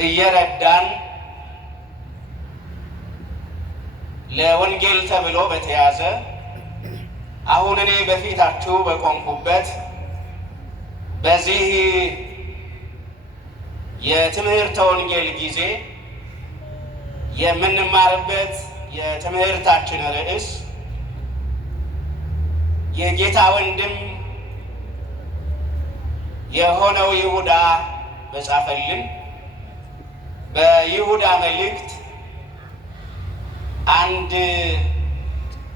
እየረዳን ለወንጌል ተብሎ በተያዘ አሁን እኔ በፊታችሁ በቆምኩበት በዚህ የትምህርተ ወንጌል ጊዜ የምንማርበት የትምህርታችን ርዕስ የጌታ ወንድም የሆነው ይሁዳ በጻፈልን በይሁዳ መልእክት 1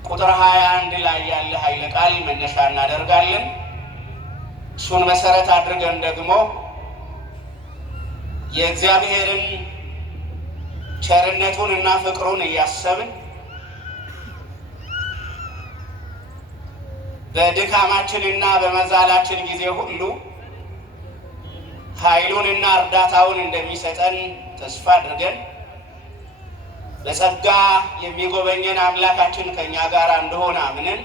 ቁጥር 21 ላይ ያለ ኃይለ ቃል መነሻ እናደርጋለን። እሱን መሰረት አድርገን ደግሞ የእግዚአብሔርን ቸርነቱን እና ፍቅሩን እያሰብን በድካማችንና በመዛላችን ጊዜ ሁሉ ኃይሉንና እርዳታውን እንደሚሰጠን ተስፋ አድርገን በጸጋ የሚጎበኘን አምላካችን ከኛ ጋር እንደሆነ አምነን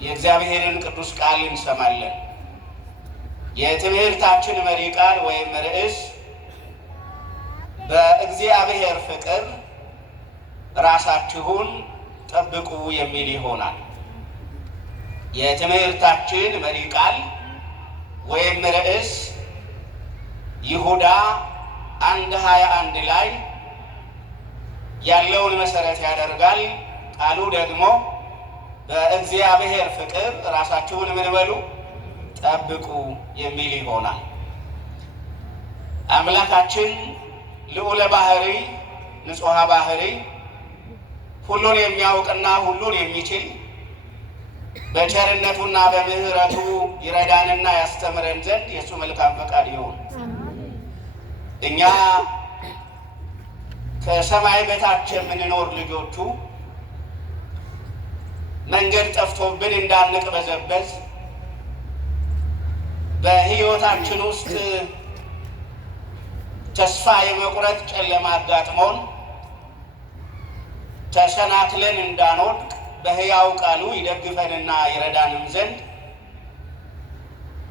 የእግዚአብሔርን ቅዱስ ቃል እንሰማለን። የትምህርታችን መሪ ቃል ወይም ርዕስ በእግዚአብሔር ፍቅር ራሳችሁን ጠብቁ የሚል ይሆናል። የትምህርታችን መሪ ቃል ወይም ርዕስ ይሁዳ 1:21 ላይ ያለውን መሰረት ያደርጋል። ቃሉ ደግሞ በእግዚአብሔር ፍቅር ራሳችሁን ምን በሉ ጠብቁ የሚል ይሆናል። አምላካችን ልዑለ ባህሪ ንጹሐ ባህሪ ሁሉን የሚያውቅና ሁሉን የሚችል በቸርነቱና በምህረቱ ይረዳንና ያስተምረን ዘንድ የእሱ መልካም ፈቃድ ይሁን። እኛ ከሰማይ በታች የምንኖር ልጆቹ መንገድ ጠፍቶብን እንዳንቅበዘበዝ በሕይወታችን ውስጥ ተስፋ የመቁረጥ ጨለማ አጋጥሞን ተሰናክለን እንዳንወድቅ በሕያው ቃሉ ይደግፈንና ይረዳንም ዘንድ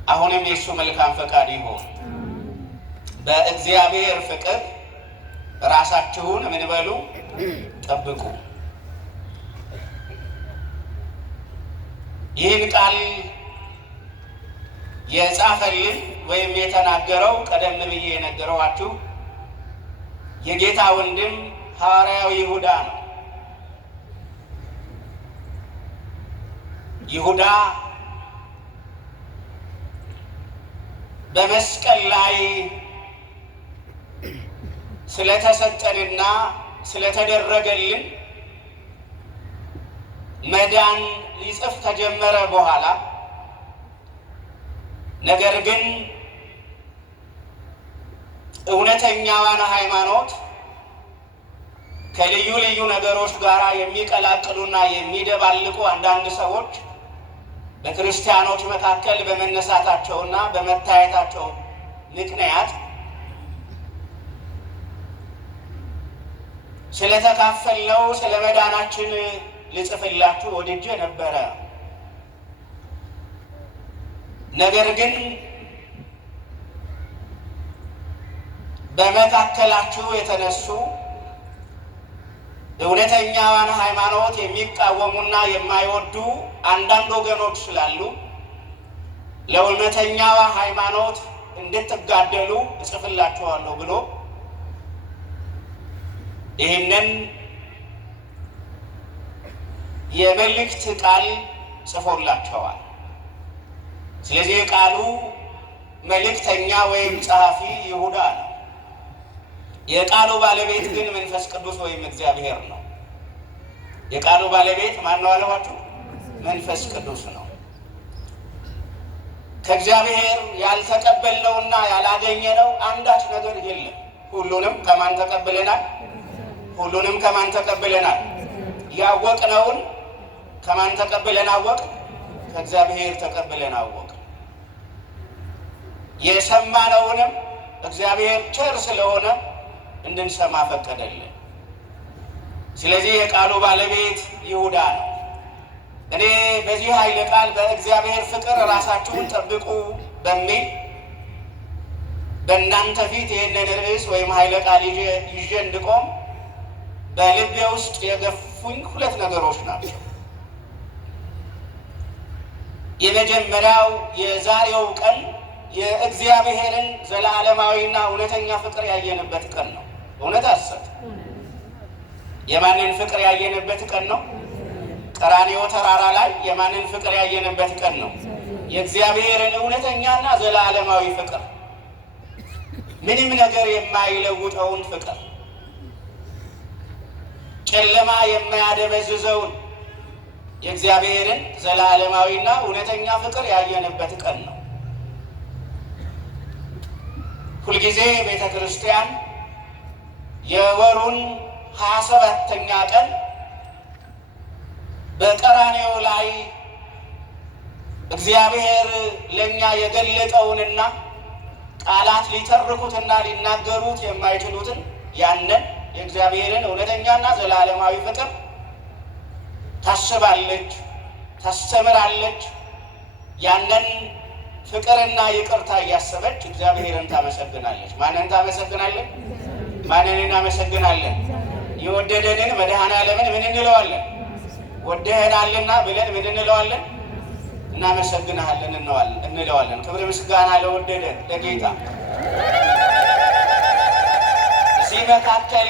አሁንም የእሱ መልካም ፈቃድ ይሁን። በእግዚአብሔር ፍቅር ራሳችሁን ምን በሉ ጠብቁ። ይህን ቃል የጻፈልን ወይም የተናገረው ቀደም ብዬ የነገረኋችሁ የጌታ ወንድም ሐዋርያው ይሁዳ ነው። ይሁዳ በመስቀል ላይ ስለተሰጠንና ስለተደረገልን መዳን ሊጽፍ ከጀመረ በኋላ ነገር ግን እውነተኛዋን ሃይማኖት ከልዩ ልዩ ነገሮች ጋር የሚቀላቅሉና የሚደባልቁ አንዳንድ ሰዎች በክርስቲያኖች መካከል በመነሳታቸውና በመታየታቸው ምክንያት ስለተካፈልነው ስለ መዳናችን ልጽፍላችሁ ወድጄ ነበረ። ነገር ግን በመካከላችሁ የተነሱ እውነተኛዋን ሃይማኖት የሚቃወሙና የማይወዱ አንዳንድ ወገኖች ስላሉ ለእውነተኛዋ ሃይማኖት እንድትጋደሉ እጽፍላችኋለሁ ብሎ ይህንን የመልእክት ቃል ጽፎላቸዋል። ስለዚህ የቃሉ መልእክተኛ ወይም ጸሐፊ ይሁዳ ነው። የቃሉ ባለቤት ግን መንፈስ ቅዱስ ወይም እግዚአብሔር ነው። የቃሉ ባለቤት ማን ነው አለኋችሁ? መንፈስ ቅዱስ ነው። ከእግዚአብሔር ያልተቀበልነውና ያላገኘነው አንዳች ነገር የለም። ሁሉንም ከማን ተቀብለናል? ሁሉንም ከማን ተቀብለናል? ያወቅነውን ከማን ተቀብለን አወቅ? ከእግዚአብሔር ተቀብለን አወቅ። የሰማነውንም እግዚአብሔር ቸር ስለሆነ እንድንሰማ ፈቀደልን። ስለዚህ የቃሉ ባለቤት ይሁዳ ነው። እኔ በዚህ ኃይለ ቃል በእግዚአብሔር ፍቅር ራሳችሁን ጠብቁ በሚል በእናንተ ፊት ይህንን ርዕስ ወይም ኃይለ ቃል ይዤ እንድቆም በልቤ ውስጥ የገፉኝ ሁለት ነገሮች ናቸው። የመጀመሪያው የዛሬው ቀን የእግዚአብሔርን ዘላለማዊና እውነተኛ ፍቅር ያየንበት ቀን ነው። እውነት አሰት የማንን ፍቅር ያየንበት ቀን ነው? ቀራንዮ ተራራ ላይ የማንን ፍቅር ያየንበት ቀን ነው? የእግዚአብሔርን እውነተኛና ዘላለማዊ ፍቅር፣ ምንም ነገር የማይለውጠውን ፍቅር፣ ጨለማ የማያደበዝዘውን የእግዚአብሔርን ዘላለማዊና እውነተኛ ፍቅር ያየንበት ቀን ነው። ሁልጊዜ ቤተ ክርስቲያን የወሩን 27ኛ ቀን በቀራንዮ ላይ እግዚአብሔር ለእኛ የገለጠውንና ቃላት ሊተርኩትና ሊናገሩት የማይችሉትን ያንን የእግዚአብሔርን እውነተኛና ዘላለማዊ ፍቅር ታስባለች፣ ታስተምራለች። ያንን ፍቅርና ይቅርታ እያሰበች እግዚአብሔርን ታመሰግናለች። ማንን ታመሰግናለን? ማንን እናመሰግናለን? የወደደንን መድኃኔዓለምን ምን እንለዋለን? ወደህናልና ብለን ምን እንለዋለን? እናመሰግናለን እንለዋለን። ክብር ምስጋና ለወደደን ለጌታ። እዚህ መካከል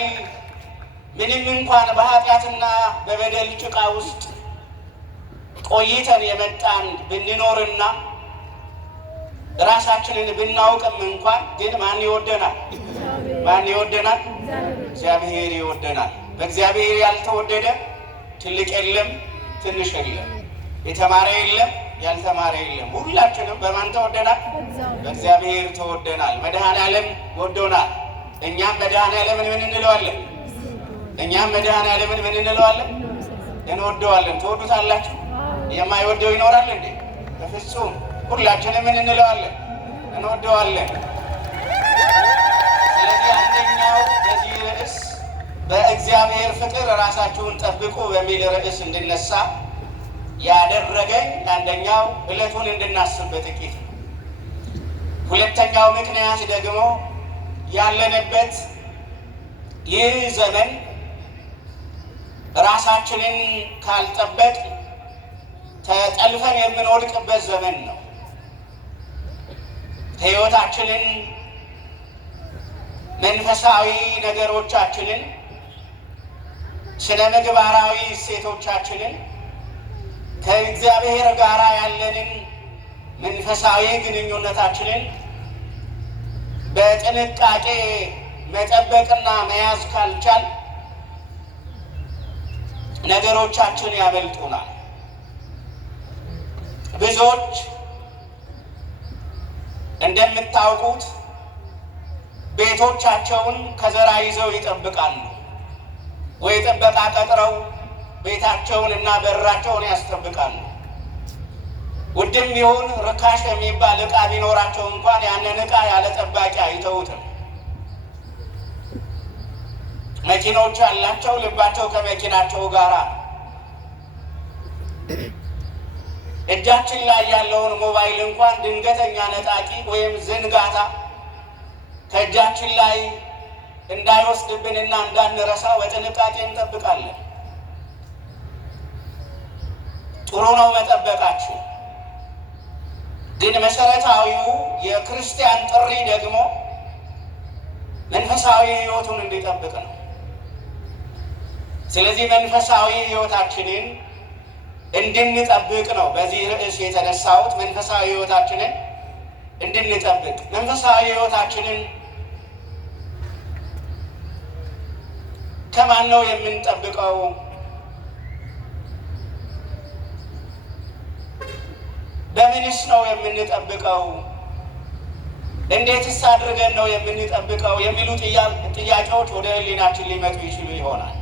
ምንም እንኳን በኃጢአትና በበደል ጭቃ ውስጥ ቆይተን የመጣን ብንኖርና ራሳችንን ብናውቅም እንኳን ግን ማን ይወደናል? ማን ይወደናል? እግዚአብሔር ይወደናል። በእግዚአብሔር ያልተወደደ ትልቅ የለም፣ ትንሽ የለም፣ የተማረ የለም፣ ያልተማረ የለም። ሁላችንም በማን ተወደናል? በእግዚአብሔር ተወደናል። መድኃኔዓለም ወዶናል። እኛም መድኃኔዓለምን ምን እንለዋለን? እኛም መድኃኔዓለምን ምን እንለዋለን? እንወደዋለን። ትወዱታላችሁ? የማይወደው ይኖራል እንዴ? በፍጹም። ሁላችንም ምን እንለዋለን? እንወደዋለን። ስለዚህ አንደኛው በዚህ ርዕስ በእግዚአብሔር ፍቅር ራሳችሁን ጠብቁ በሚል ርዕስ እንድነሳ ያደረገኝ አንደኛው ዕለቱን እንድናስብ በጥቂት ነው። ሁለተኛው ምክንያት ደግሞ ያለንበት ይህ ዘመን ራሳችንን ካልጠበቅ ተጠልፈን የምንወድቅበት ዘመን ነው። ሕይወታችንን፣ መንፈሳዊ ነገሮቻችንን፣ ስነ ምግባራዊ እሴቶቻችንን፣ ከእግዚአብሔር ጋር ያለንን መንፈሳዊ ግንኙነታችንን በጥንቃቄ መጠበቅና መያዝ ካልቻል ነገሮቻችን ያመልጡናል። ብዙዎች እንደምታውቁት ቤቶቻቸውን ከዘራ ይዘው ይጠብቃሉ፣ ወይ ጥበቃ ቀጥረው ቤታቸውን እና በራቸውን ያስጠብቃሉ። ውድም ይሁን ርካሽ የሚባል ዕቃ ቢኖራቸው እንኳን ያንን ዕቃ ያለ ጠባቂ አይተውትም። መኪኖች ያላቸው ልባቸው ከመኪናቸው ጋር፣ እጃችን ላይ ያለውን ሞባይል እንኳን ድንገተኛ ነጣቂ ወይም ዝንጋታ ከእጃችን ላይ እንዳይወስድብንና እንዳንረሳ በጥንቃቄ እንጠብቃለን። ጥሩ ነው መጠበቃችሁ። ግን መሰረታዊው የክርስቲያን ጥሪ ደግሞ መንፈሳዊ ሕይወቱን እንዲጠብቅ ነው። ስለዚህ መንፈሳዊ ሕይወታችንን እንድንጠብቅ ነው በዚህ ርዕስ የተነሳሁት። መንፈሳዊ ሕይወታችንን እንድንጠብቅ። መንፈሳዊ ሕይወታችንን ከማን ነው የምንጠብቀው? በምንስ ነው የምንጠብቀው? እንዴትስ አድርገን ነው የምንጠብቀው? የሚሉ ጥያቄዎች ወደ ሕሊናችን ሊመጡ ይችሉ ይሆናል።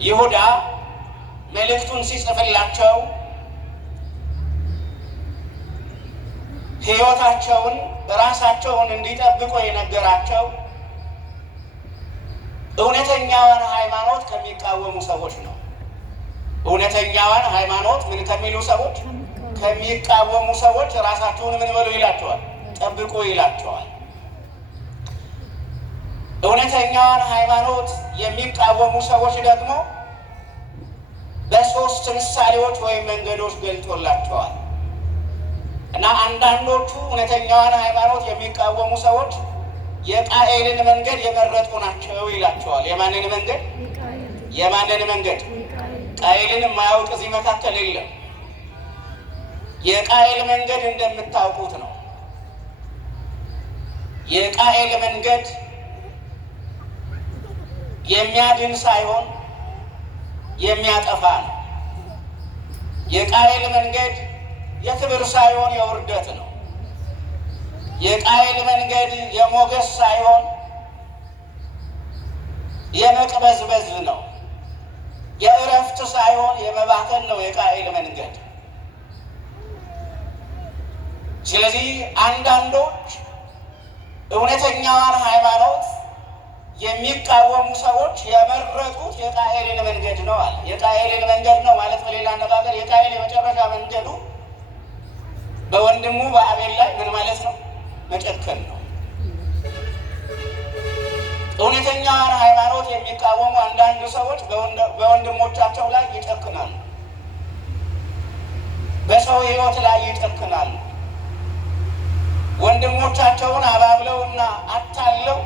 ይሁዳ መልእክቱን ሲጽፍላቸው ሕይወታቸውን ራሳቸውን እንዲጠብቁ የነገራቸው እውነተኛዋን ሃይማኖት ከሚቃወሙ ሰዎች ነው። እውነተኛዋን ሃይማኖት ምን ከሚሉ ሰዎች? ከሚቃወሙ ሰዎች ራሳችሁን ምን በሉ ይላቸዋል? ጠብቁ ይላቸዋል። እውነተኛዋን ሃይማኖት የሚቃወሙ ሰዎች ደግሞ በሶስት ምሳሌዎች ወይም መንገዶች ገልጦላቸዋል እና አንዳንዶቹ እውነተኛዋን ሃይማኖት የሚቃወሙ ሰዎች የቃኤልን መንገድ የመረጡ ናቸው ይላቸዋል። የማንን መንገድ? የማንን መንገድ? ቃኤልን የማያውቅ እዚህ መካከል የለም። የቃኤል መንገድ እንደምታውቁት ነው። የቃኤል መንገድ የሚያድን ሳይሆን የሚያጠፋ ነው። የቃኤል መንገድ የክብር ሳይሆን የውርደት ነው። የቃኤል መንገድ የሞገስ ሳይሆን የመቅበዝበዝ ነው። የእረፍት ሳይሆን የመባከን ነው የቃኤል መንገድ። ስለዚህ አንዳንዶች እውነተኛዋን ሃይማኖት የሚቃወሙ ሰዎች የመረጡት የቃኤልን መንገድ ነው አለ። የቃኤልን መንገድ ነው ማለት በሌላ አነጋገር የቃኤል የመጨረሻ መንገዱ በወንድሙ በአቤል ላይ ምን ማለት ነው? መጨከን ነው። እውነተኛዋን ሃይማኖት የሚቃወሙ አንዳንድ ሰዎች በወንድሞቻቸው ላይ ይጨክናሉ፣ በሰው ሕይወት ላይ ይጨክናሉ። ወንድሞቻቸውን አባብለውና አታለው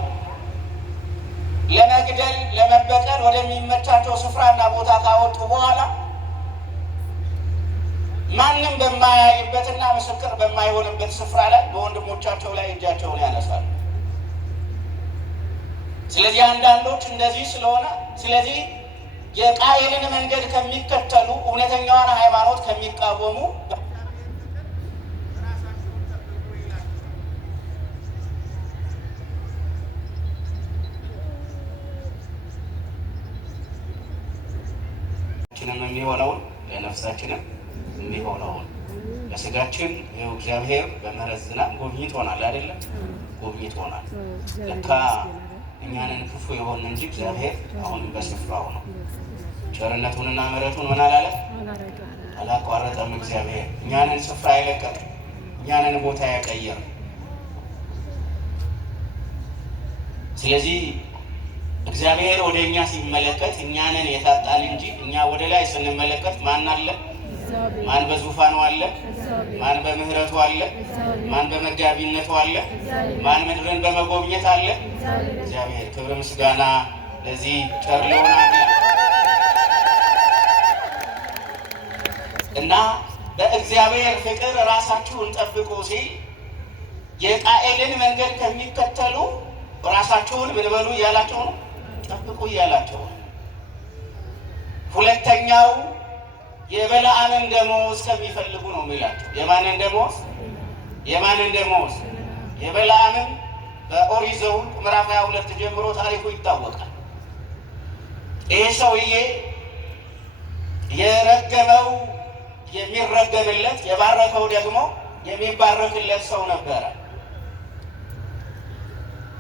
ለመግደል ለመበቀል ወደሚመቻቸው ስፍራና ቦታ ካወጡ በኋላ ማንም በማያይበትና ምስክር በማይሆንበት ስፍራ ላይ በወንድሞቻቸው ላይ እጃቸውን ያነሳሉ። ስለዚህ አንዳንዶች እንደዚህ ስለዚህ የቃኤልን መንገድ ከሚከተሉ እውነተኛዋን ሃይማኖት ከሚቃወሙ የሚሆነውን ለነፍሳችንም የሚሆነውን ለስጋችን ይኸው እግዚአብሔር በምሕረት ዝናብ ጎብኝቶናል። አይደለም ጎብኝቶናል። ለካ እኛንን ክፉ የሆን እንጂ እግዚአብሔር አሁንም በስፍራው ነው። ቸርነቱንና ምሕረቱን ምን አላለ? አላቋረጠም። እግዚአብሔር እኛንን ስፍራ የለቀቀ እኛንን ቦታ ያቀየር። ስለዚህ እግዚአብሔር ወደ እኛ ሲመለከት እኛንን የታጣን እንጂ እኛ ወደ ላይ ስንመለከት ማን አለ? ማን በዙፋኑ አለ? ማን በምህረቱ አለ? ማን በመጋቢነቱ አለ? ማን ምድርን በመጎብኘት አለ? እግዚአብሔር። ክብር ምስጋና ለዚህ ቸር ለሆነ አምላክ እና በእግዚአብሔር ፍቅር ራሳችሁን ጠብቁ ሲል የቃኤልን መንገድ ከሚከተሉ ራሳችሁን ምን በሉ እያላቸው ነው? ጠብቁ እያላቸው ነው። ሁለተኛው የበለዓምን ደመወዝ ከሚፈልጉ ነው የሚላቸው። የማንን ደመወዝ? የማንን ደመወዝ? የበለዓምን በኦሪት ዘኍልቍ ምዕራፍ 22 ጀምሮ ታሪኩ ይታወቃል። ይህ ሰውዬ የረገመው የሚረገምለት የባረከው ደግሞ የሚባረክለት ሰው ነበረ።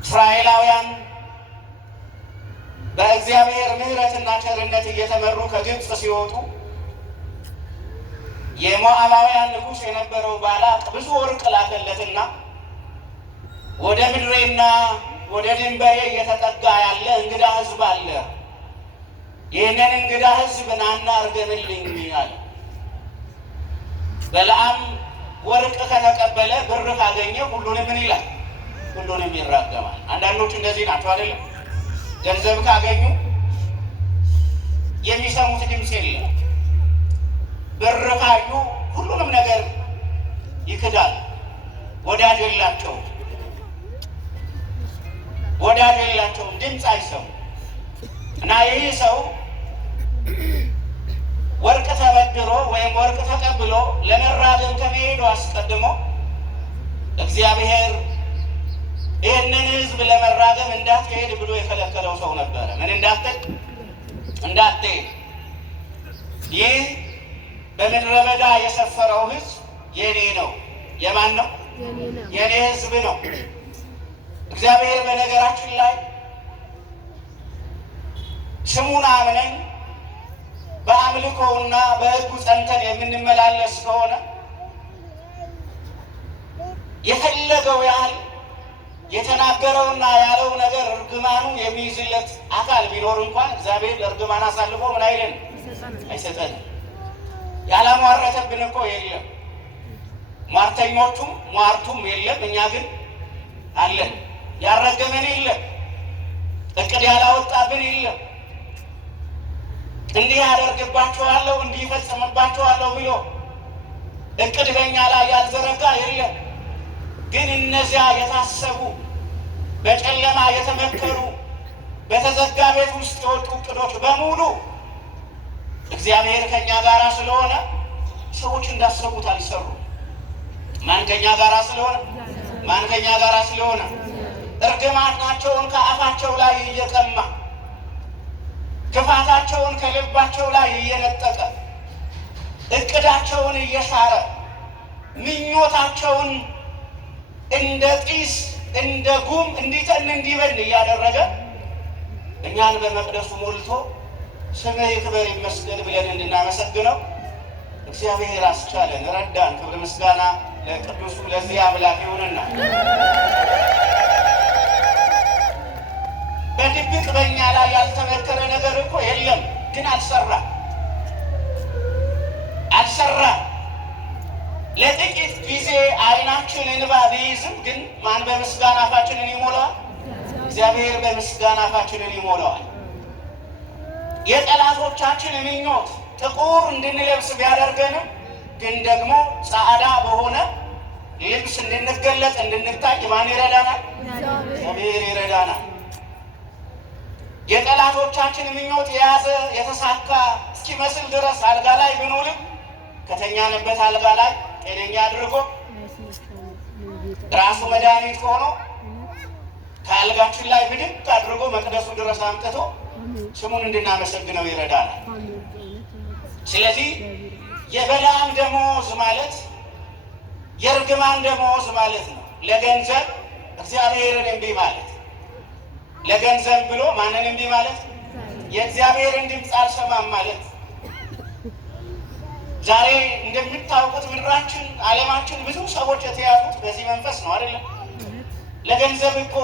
እስራኤላውያን በእግዚአብሔር ምሕረትና ቸርነት እየተመሩ ከግብፅ ሲወጡ የሞዓባውያን ንጉሥ የነበረው ባላቅ ብዙ ወርቅ ላከለትና ወደ ምድሬና ወደ ድንበሬ እየተጠጋ ያለ እንግዳ ሕዝብ አለ፣ ይህንን እንግዳ ሕዝብ ናና እርገምልኝ አለ። በለዓም ወርቅ ከተቀበለ ብር ካገኘ ሁሉንም ምን ይላል? ሁሉንም ይራገማል። አንዳንዶቹ እንደዚህ ናቸው አይደለም? ገንዘብ ካገኙ የሚሰሙት ድምፅ የለም። ብር ካዩ ሁሉንም ነገር ይክዳል። ወዳጅ የላቸውም፣ ድምፅ አይሰሙ እና ይህ ሰው ወርቅ ተበድሮ ወይም ወርቅ ተቀብሎ ለመራገም ከመሄዱ አስቀድሞ እግዚአብሔር ይህንን ሕዝብ ለመራገም እንዳትሄድ ብሎ የከለከለው ሰው ነበረ። ምን እንዳትሄድ። ይህ በምድረ በዳ የሰፈረው ሕዝብ የኔ ነው። የማን ነው? የኔ ሕዝብ ነው። እግዚአብሔር በነገራችን ላይ ስሙን አምነን በአምልኮውና በሕጉ ጸንተን የምንመላለስ ከሆነ የፈለገው ያህል የተናገረውና ያለው ነገር እርግማኑ የሚይዝለት አካል ቢኖር እንኳን እግዚአብሔር ለእርግማን አሳልፎ ምን አይለን አይሰጠንም። ያላሟረተብን እኮ የለም። ሟርተኞቹም ሟርቱም የለም። እኛ ግን አለን። ያረገመን የለም። እቅድ ያላወጣብን የለም። እንዲህ ያደርግባቸዋለሁ እንዲህ ይፈጽምባቸዋለሁ ብሎ እቅድ በእኛ ላይ ያልዘረጋ የለም። ግን እነዚያ የታሰቡ በጨለማ የተመከሩ በተዘጋ ቤት ውስጥ የወጡ እቅዶች በሙሉ እግዚአብሔር ከኛ ጋራ ስለሆነ ሰዎች እንዳሰቡት አልሰሩ። ማን ከኛ ጋራ ስለሆነ ማን ከኛ ጋራ ስለሆነ እርግማናቸውን ከአፋቸው ላይ እየቀማ ክፋታቸውን ከልባቸው ላይ እየነጠቀ እቅዳቸውን እየሻረ ምኞታቸውን እንደ ጢስ እንደ ጉም እንዲተን እንዲበን እያደረገ እኛን በመቅደሱ ሞልቶ ስምህ ይክበር ይመስገን ብለን እንድናመሰግነው እግዚአብሔር አስቻለን፣ ረዳን። ክብር ምስጋና ለቅዱሱ ለዚህ አምላክ ይሁንና በድብቅ በእኛ ላይ ያልተመከረ ነገር እኮ የለም። ግን አልሰራ ለጥቂት ጊዜ ዓይናችን እንባ ቢይዝም ግን ማን በምስጋና አፋችንን ይሞላዋል? እግዚአብሔር በምስጋና አፋችንን ይሞላዋል። የጠላቶቻችን ምኞት ጥቁር እንድንለብስ ቢያደርገንም ግን ደግሞ ጻዕዳ በሆነ ልብስ እንድንገለጥ እንድንታይ ማን ይረዳናል? እግዚአብሔር ይረዳናል። የጠላቶቻችን ምኞት የያዘ የተሳካ እስኪመስል ድረስ አልጋ ላይ ብንውልም ከተኛንበት አልጋ ላይ ጤነኛ አድርጎ ራሱ መድኃኒት ሆኖ ከአልጋችን ላይ ብድግ አድርጎ መቅደሱ ድረስ አምጥቶ ስሙን እንድናመሰግነው ይረዳናል። ስለዚህ የበለዓም ደመወዝ ማለት የእርግማን ደመወዝ ማለት ነው። ለገንዘብ እግዚአብሔርን እምቢ ማለት፣ ለገንዘብ ብሎ ማንን እምቢ ማለት? የእግዚአብሔርን ድምፅ አልሰማም ማለት። ዛሬ እንደምታውቁት ምድራችን፣ ዓለማችን ብዙ ሰዎች የተያዙት በዚህ መንፈስ ነው አይደለም? ለገንዘብ እኮ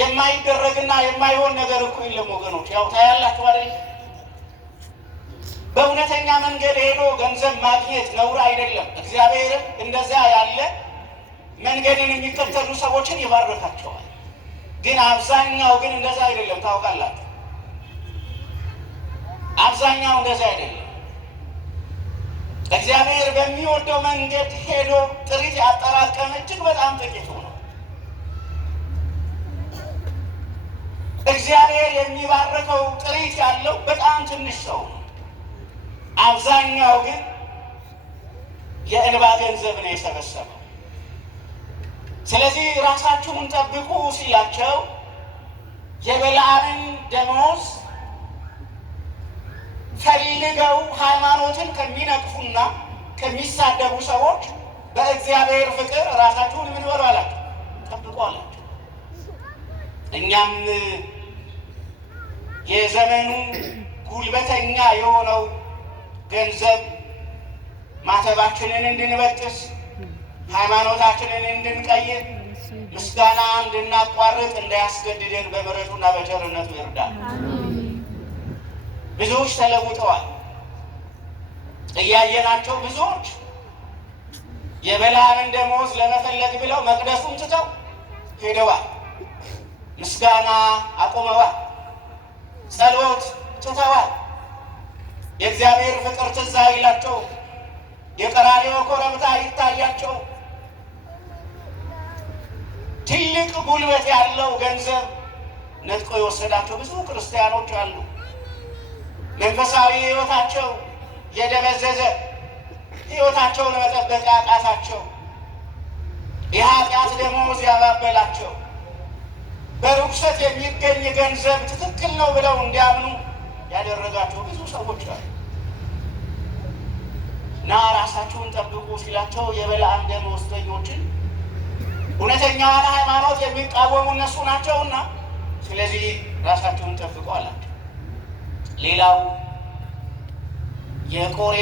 የማይደረግና የማይሆን ነገር እኮ የለም ወገኖች። ያው ታያላችሁ አይደል? በእውነተኛ መንገድ ሄዶ ገንዘብ ማግኘት ነውር አይደለም። እግዚአብሔርም እንደዚያ ያለ መንገድን የሚከተሉ ሰዎችን ይባርካቸዋል። ግን አብዛኛው ግን እንደዛ አይደለም። ታውቃላችሁ፣ አብዛኛው እንደዛ አይደለም። እግዚአብሔር በሚወደው መንገድ ሄዶ ጥሪት ያጠራቀመ እጅግ በጣም ጥቂቱ ነው። እግዚአብሔር የሚባርከው ጥሪት ያለው በጣም ትንሽ ሰው ነው። አብዛኛው ግን የእንባ ገንዘብ ነው የሰበሰበው። ስለዚህ ራሳችሁን ጠብቁ ሲላቸው የበለዓምን ደመወዝ ፈልገው ሃይማኖትን ከሚነቅፉና ከሚሳደቡ ሰዎች በእግዚአብሔር ፍቅር ራሳችሁን ምን በሉ አላቸው? ጠብቁ አላቸው። እኛም የዘመኑ ጉልበተኛ የሆነው ገንዘብ ማተባችንን እንድንበጥስ፣ ሃይማኖታችንን እንድንቀይር፣ ምስጋና እንድናቋርጥ እንዳያስገድደን በምሕረቱና በቸርነቱ ይርዳል። ብዙዎች ተለውጠዋል። እያየናቸው ብዙዎች የበለዓምን ደመወዝ ለመፈለግ ብለው መቅደሱን ትተው ሄደዋል። ምስጋና አቁመዋል። ጸሎት ትተዋል። የእግዚአብሔር ፍቅር ትዝ አይላቸው። የቀራንዮ ኮረብታ ይታያቸው። ትልቅ ጉልበት ያለው ገንዘብ ነጥቆ የወሰዳቸው ብዙ ክርስቲያኖች አሉ። መንፈሳዊ ሕይወታቸው የደበዘዘ፣ ሕይወታቸውን መጠበቅ ያቃታቸው፣ የኃጢአት ደመወዝ ያባበላቸው፣ በርኩሰት የሚገኝ ገንዘብ ትክክል ነው ብለው እንዲያምኑ ያደረጋቸው ብዙ ሰዎች አሉ። እና ራሳችሁን ጠብቁ ሲላቸው የበለዓም ደመወዝተኞችን እውነተኛዋን ሃይማኖት የሚቃወሙ እነሱ ናቸውና፣ ስለዚህ ራሳችሁን ጠብቁ አላቸው። ሌላው የቆሬ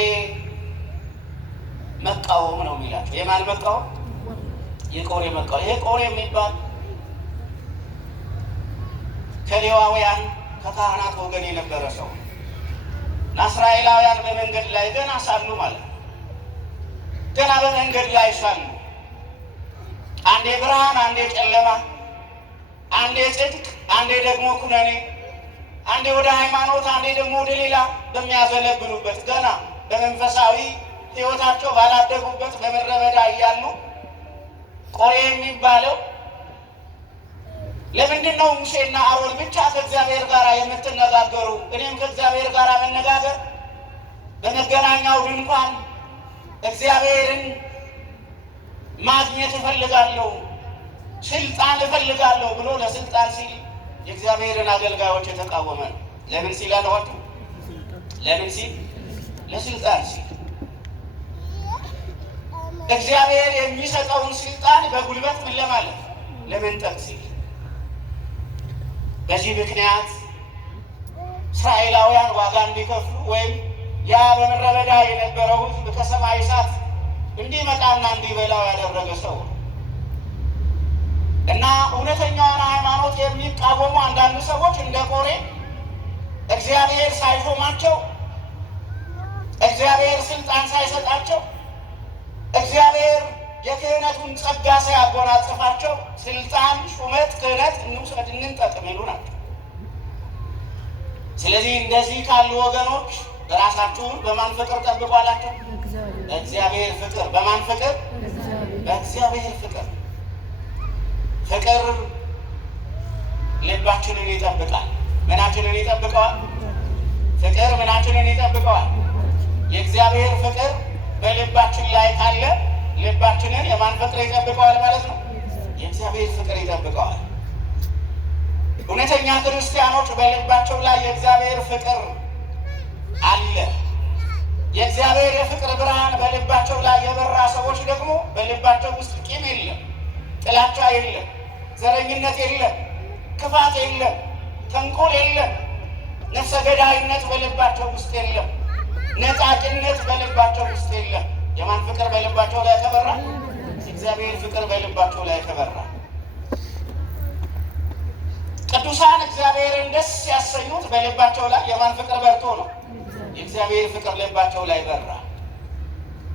መቃወም ነው የሚላቸው። የማን መቃወም? የቆሬ መቃወም። ይሄ ቆሬ የሚባል ከሌዋውያን ከካህናት ወገን የነበረ ሰው እና እስራኤላውያን በመንገድ ላይ ገና ሳሉ ማለት ነው፣ ገና በመንገድ ላይ ሳሉ አንዴ ብርሃን፣ አንዴ ጨለማ፣ አንዴ ጽድቅ፣ አንዴ ደግሞ ኩነኔ፣ አንዴ ወደ ሃይማኖት፣ አንዴ ደግሞ ወደ ሌላ በሚያዘነብሉበት ገና በመንፈሳዊ ሕይወታቸው ባላደጉበት በምድረ በዳ እያሉ ቆሬ የሚባለው ለምንድን ነው ሙሴና አሮን ብቻ ከእግዚአብሔር ጋር የምትነጋገሩ? እኔም ከእግዚአብሔር ጋር መነጋገር በመገናኛው ድንኳን እግዚአብሔርን ማግኘት እፈልጋለሁ፣ ስልጣን እፈልጋለሁ ብሎ ለስልጣን ሲል የእግዚአብሔርን አገልጋዮች የተቃወመ ነው። ለምን ሲል አለዋቸው? ለምን ሲል? ለስልጣን ሲል። እግዚአብሔር የሚሰጠውን ስልጣን በጉልበት ምን ለማለት ለመንጠቅ ሲል። በዚህ ምክንያት እስራኤላውያን ዋጋ እንዲከፍሉ ወይም ያ በምድረ በዳ የነበረው ሕዝብ ከሰማይ እሳት እንዲመጣና እንዲበላው ያደረገ ሰው እና እውነተኛውን ሃይማኖት የሚቃወሙ አንዳንድ ሰዎች እንደ ቆሬ እግዚአብሔር ሳይሾማቸው፣ እግዚአብሔር ስልጣን ሳይሰጣቸው፣ እግዚአብሔር የክህነቱን ጸጋ ሳያጎናጽፋቸው ስልጣን፣ ሹመት፣ ክህነት እንውሰድ እንንጠቅም ይሉ ናቸው። ስለዚህ እንደዚህ ካሉ ወገኖች ራሳችሁን በማን ፍቅር ጠብቁ አላቸው? በእግዚአብሔር ፍቅር። በማን ፍቅር? በእግዚአብሔር ፍቅር። ፍቅር ልባችንን ይጠብቃል። ምናችንን ይጠብቀዋል? ፍቅር ምናችንን ይጠብቀዋል? የእግዚአብሔር ፍቅር በልባችን ላይ ካለ ልባችንን የማን ፍቅር ይጠብቀዋል ማለት ነው? የእግዚአብሔር ፍቅር ይጠብቀዋል። እውነተኛ ክርስቲያኖች በልባቸው ላይ የእግዚአብሔር ፍቅር አለ። የእግዚአብሔር የፍቅር ብርሃን በልባቸው ላይ የበራ ሰዎች ደግሞ በልባቸው ውስጥ ቂም የለም፣ ጥላቻ የለም፣ ዘረኝነት የለም፣ ክፋት የለም፣ ተንኮል የለም፣ ነፍሰ ገዳይነት በልባቸው ውስጥ የለም፣ ነጣቂነት በልባቸው ውስጥ የለም። የማን ፍቅር በልባቸው ላይ ከበራ? እግዚአብሔር ፍቅር በልባቸው ላይ ከበራ። ቅዱሳን እግዚአብሔርን ደስ ያሰኙት በልባቸው ላይ የማን ፍቅር በርቶ ነው? የእግዚአብሔር ፍቅር ልባቸው ላይ በራ።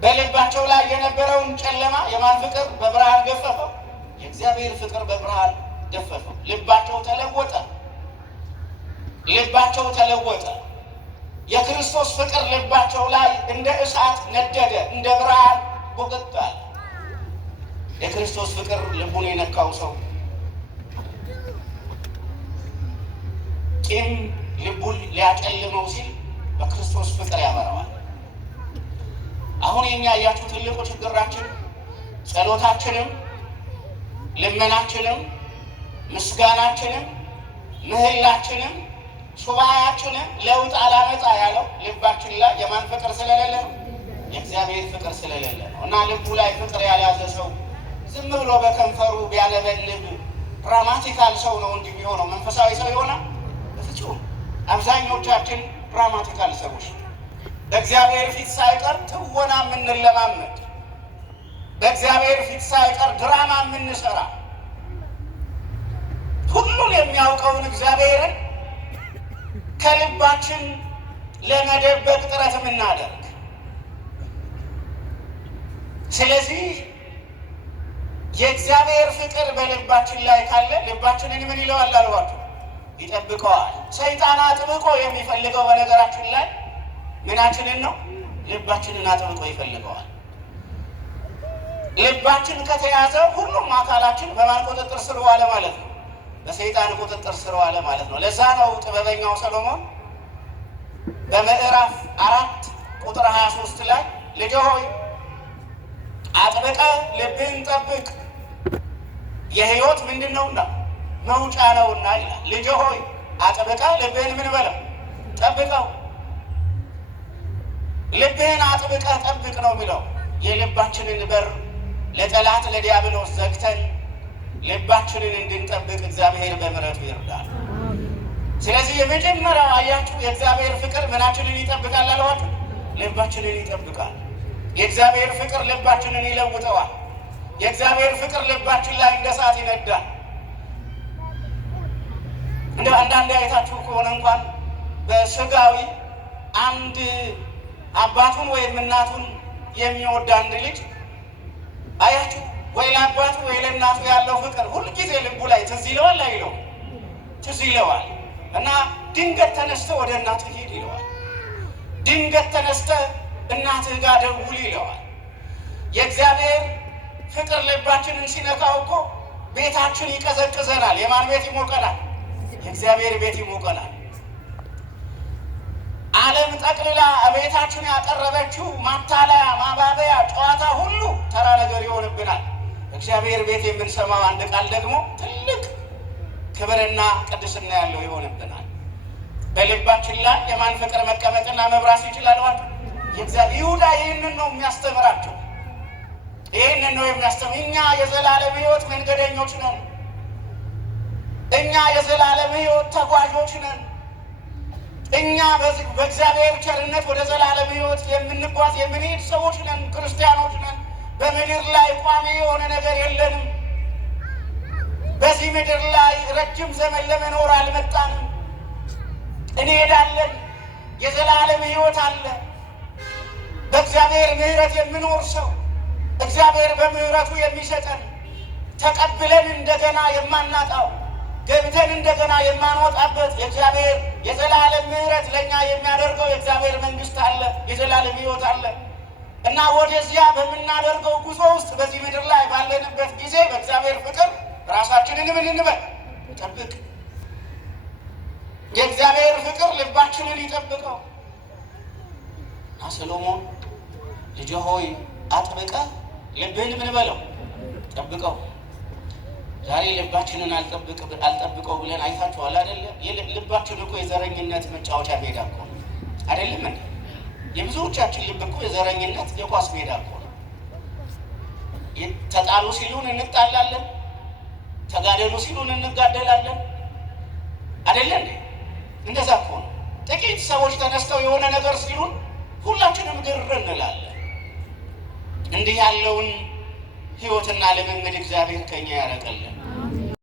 በልባቸው ላይ የነበረውን ጨለማ የማን ፍቅር በብርሃን ገፈፈው? የእግዚአብሔር ፍቅር በብርሃን ገፈፈው። ልባቸው ተለወጠ። ልባቸው ተለወጠ። የክርስቶስ ፍቅር ልባቸው ላይ እንደ እሳት ነደደ፣ እንደ ብርሃን ቦገግ አለ። የክርስቶስ ፍቅር ልቡን የነካው ሰው ቂም ልቡን ሊያጨልመው ሲል በክርስቶስ ፍቅር ያበረዋል። አሁን የኛ ያያችሁ ትልቁ ችግራችን ጸሎታችንም፣ ልመናችንም፣ ምስጋናችንም፣ ምህላችንም፣ ሱባኤያችንም ለውጥ አላመጣ ያለው ልባችን ላይ የማን ፍቅር ስለሌለ ነው? የእግዚአብሔር ፍቅር ስለሌለ ነው። እና ልቡ ላይ ፍቅር ያልያዘ ሰው ዝም ብሎ በከንፈሩ ቢያለበልብ ድራማቲካል ሰው ነው እንጂ የሚሆነው መንፈሳዊ ሰው ይሆናል? በፍጹም። አብዛኞቻችን ድራማቲካል ሰዎች፣ በእግዚአብሔር ፊት ሳይቀር ትወና የምንለማመድ፣ በእግዚአብሔር ፊት ሳይቀር ድራማ የምንሰራ፣ ሁሉን የሚያውቀውን እግዚአብሔርን ከልባችን ለመደበቅ ጥረት የምናደርግ። ስለዚህ የእግዚአብሔር ፍቅር በልባችን ላይ ካለ ልባችንን ምን ይለዋል አልኳችሁ? ይጠብቀዋል። ሰይጣን አጥብቆ የሚፈልገው በነገራችን ላይ ምናችንን ነው? ልባችንን አጥብቆ ይፈልገዋል። ልባችን ከተያዘ ሁሉም አካላችን በማን ቁጥጥር ስር ዋለ ማለት ነው? በሰይጣን ቁጥጥር ስር ዋለ ማለት ነው። ለዛ ነው ጥበበኛው ሰሎሞን በምዕራፍ 4 ቁጥር 23 ላይ ልጄ ሆይ አጥብቀህ ልብህን ጠብቅ፣ የሕይወት ምንድን ነውና መውጫ ነውና ይላል። ልጄ ሆይ አጥብቀህ ልብህን ምን በለው? ጠብቀው። ልብህን አጥብቀህ ጠብቅ ነው የሚለው። የልባችንን በር ለጠላት ለዲያብሎስ ዘግተን ልባችንን እንድንጠብቅ እግዚአብሔር በምሕረቱ ይርዳል። ስለዚህ የመጀመሪያው አያችሁ የእግዚአብሔር ፍቅር ምናችንን ይጠብቃል አልኋችሁ? ልባችንን ይጠብቃል። የእግዚአብሔር ፍቅር ልባችንን ይለውጠዋል። የእግዚአብሔር ፍቅር ልባችን ላይ እንደ እሳት ይነዳል። እንደ አንዳንድ አይታችሁ ከሆነ እንኳን በስጋዊ አንድ አባቱን ወይም እናቱን የሚወድ አንድ ልጅ አያችሁ ወይ ለአባቱ ወይ ለእናቱ ያለው ፍቅር ሁልጊዜ ልቡ ላይ ትዝ ይለዋል አይለውም? ትዝ ይለዋል። እና ድንገት ተነስተህ ወደ እናትህ ሂድ ይለዋል። ድንገት ተነስተህ እናትህ ጋር ደውል ይለዋል። የእግዚአብሔር ፍቅር ልባችንን ሲነካው እኮ ቤታችን ይቀዘቅዘናል። የማን ቤት ይሞቀናል? የእግዚአብሔር ቤት ይሞቀናል። ዓለም ጠቅልላ ቤታችን ያቀረበችው ማታለያ፣ ማባበያ፣ ጨዋታ ሁሉ ተራ ነገር ይሆንብናል። እግዚአብሔር ቤት የምንሰማው አንድ ቃል ደግሞ ትልቅ ክብርና ቅድስና ያለው ይሆንብናል። በልባችን ላይ የማን ፍቅር መቀመጥና መብራት ይችላል? የእግዚአብሔር ይሁዳ ይህንን ነው የሚያስተምራቸው። ይህንን ነው የሚያስተምር። እኛ የዘላለም ሕይወት መንገደኞች ነን። እኛ የዘላለም ሕይወት ተጓዦች ነን። እኛ በእግዚአብሔር ቸርነት ወደ ዘላለም ሕይወት የምንጓዝ የምንሄድ ሰዎች ነን፣ ክርስቲያኖች ነን። በምድር ላይ ቋሚ የሆነ ነገር የለንም። በዚህ ምድር ላይ ረጅም ዘመን ለመኖር አልመጣንም። እንሄዳለን። የዘላለም ሕይወት አለ። በእግዚአብሔር ምሕረት የምኖር ሰው እግዚአብሔር በምሕረቱ የሚሰጠን ተቀብለን እንደገና የማናጣው ገብተን እንደገና የማንወጣበት የእግዚአብሔር የዘላለም ምሕረት ለእኛ የሚያደርገው የእግዚአብሔር መንግሥት አለ፣ የዘላለም ሕይወት አለ እና ወደዚያ በምናደርገው ጉዞ ውስጥ በዚህ ምድር ላይ ባለንበት ጊዜ በእግዚአብሔር ፍቅር ራሳችንን ምን እንበል? ጠብቅ። የእግዚአብሔር ፍቅር ልባችንን ይጠብቀው እና ሰሎሞን ልጄ ሆይ አጥብቀህ ልብህን ምን በለው? ጠብቀው። ዛሬ ልባችንን አልጠብቀው ብለን አይታችኋል አይደለ? ልባችን እኮ የዘረኝነት መጫወቻ ሜዳ እኮ ነው አይደለም እንዴ? የብዙዎቻችን ልብ እኮ የዘረኝነት የኳስ ሜዳ እኮ ነው። ተጣሉ ሲሉን እንጣላለን፣ ተጋደሉ ሲሉን እንጋደላለን አይደለ እንዴ? እንደዛ እኮ ነው። ጥቂት ሰዎች ተነስተው የሆነ ነገር ሲሉን ሁላችንም ግር እንላለን። እንዲህ ያለውን ሕይወትና ልምምድ እግዚአብሔር ከኛ ያረቀልን።